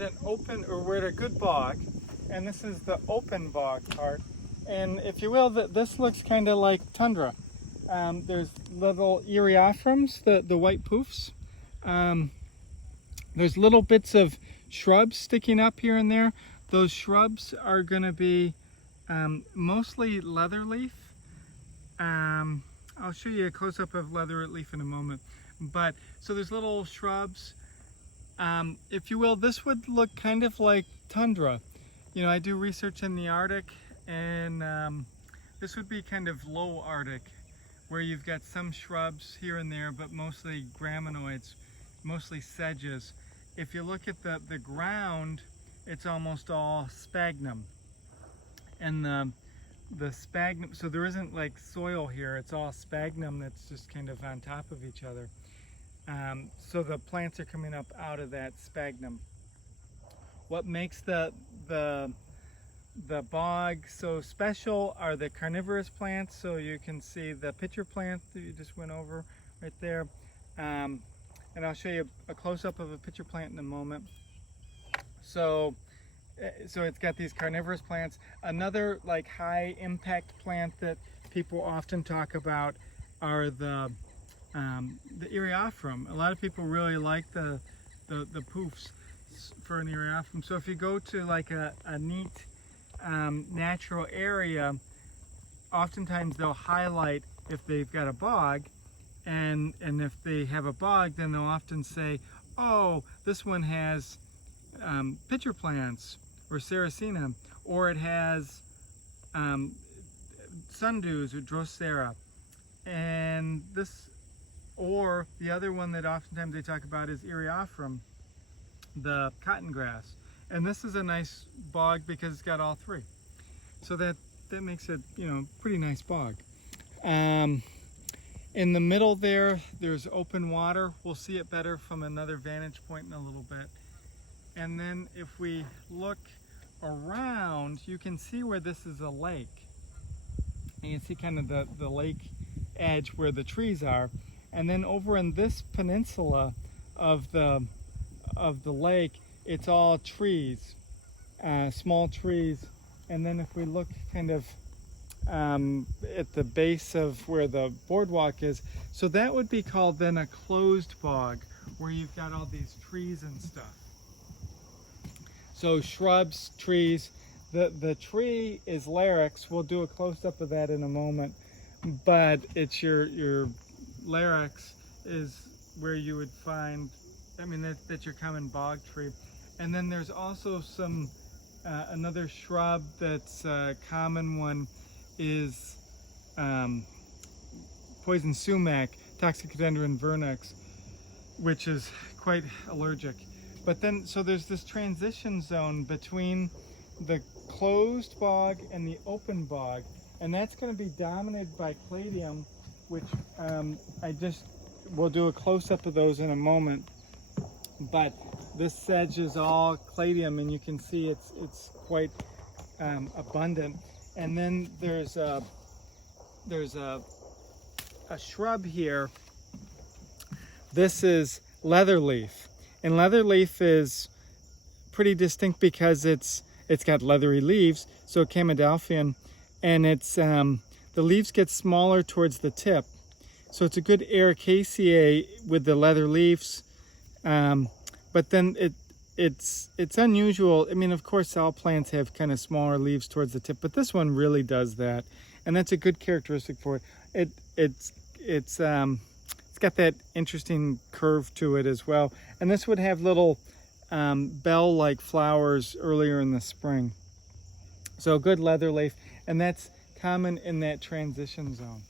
at an open, or we're at a good bog, and this is the open bog part. And if you will, this looks kind of like tundra. There's little eriophrums, the white poofs. There's little bits of shrubs sticking up here and there. Those shrubs are going to be mostly leatherleaf. I'll show you a close-up of leatherleaf in a moment. But so there's little shrubs. If you will, this would look kind of like tundra. You know, I do research in the Arctic, and this would be kind of low Arctic, where you've got some shrubs here and there, but mostly graminoids, mostly sedges. If you look at the ground, it's almost all sphagnum. And the sphagnum, so there isn't like soil here, it's all sphagnum that's just kind of on top of each other. So the plants are coming up out of that sphagnum. What makes the bog so special are the carnivorous plants. So you can see the pitcher plant that you just went over right there. And I'll show you a close-up of a pitcher plant in a moment. So it's got these carnivorous plants. Another like high impact plant that people often talk about are the eriophyrum. A lot of people really like the poofs for an eriophyrum. So if you go to like a neat natural area, oftentimes they'll highlight if they've got a bog, and if they have a bog, then they'll often say, oh, this one has pitcher plants or Sarracenia, or it has sundews or Drosera. And this, or the other one that oftentimes they talk about is Eriophyrum, the cotton grass. And this is a nice bog because it's got all three. So that makes it, you know, pretty nice bog. In the middle there's open water. We'll see it better from another vantage point in a little bit. And then if we look around, you can see where this is a lake. And you can see kind of the lake edge where the trees are. And then over in this peninsula of the lake, it's all trees, small trees. And then if we look kind of at the base of where the boardwalk is, so that would be called then a closed bog, where you've got all these trees and stuff. So shrubs, trees. The tree is Larix. We'll do a close-up of that in a moment. But it's your Larix is where you would find, I mean, that's your common bog tree. And then there's also some, another shrub that's a common one is poison sumac, Toxicodendron vernix, which is quite allergic. But then, so there's this transition zone between the closed bog and the open bog, and that's going to be dominated by cladium, which we'll do a close-up of those in a moment. But this sedge is all cladium, and you can see it's quite abundant. And then there's a shrub here. This is leatherleaf. And leatherleaf is pretty distinct because it's got leathery leaves, so Chamaedophilon, and it's the leaves get smaller towards the tip, so it's a good Ericaceae with the leather leaves. But then it's unusual. I mean, of course, all plants have kind of smaller leaves towards the tip, but this one really does that, and that's a good characteristic for it. It's got that interesting curve to it as well. And this would have little bell-like flowers earlier in the spring. So good leather leaf, and that's common in that transition zone.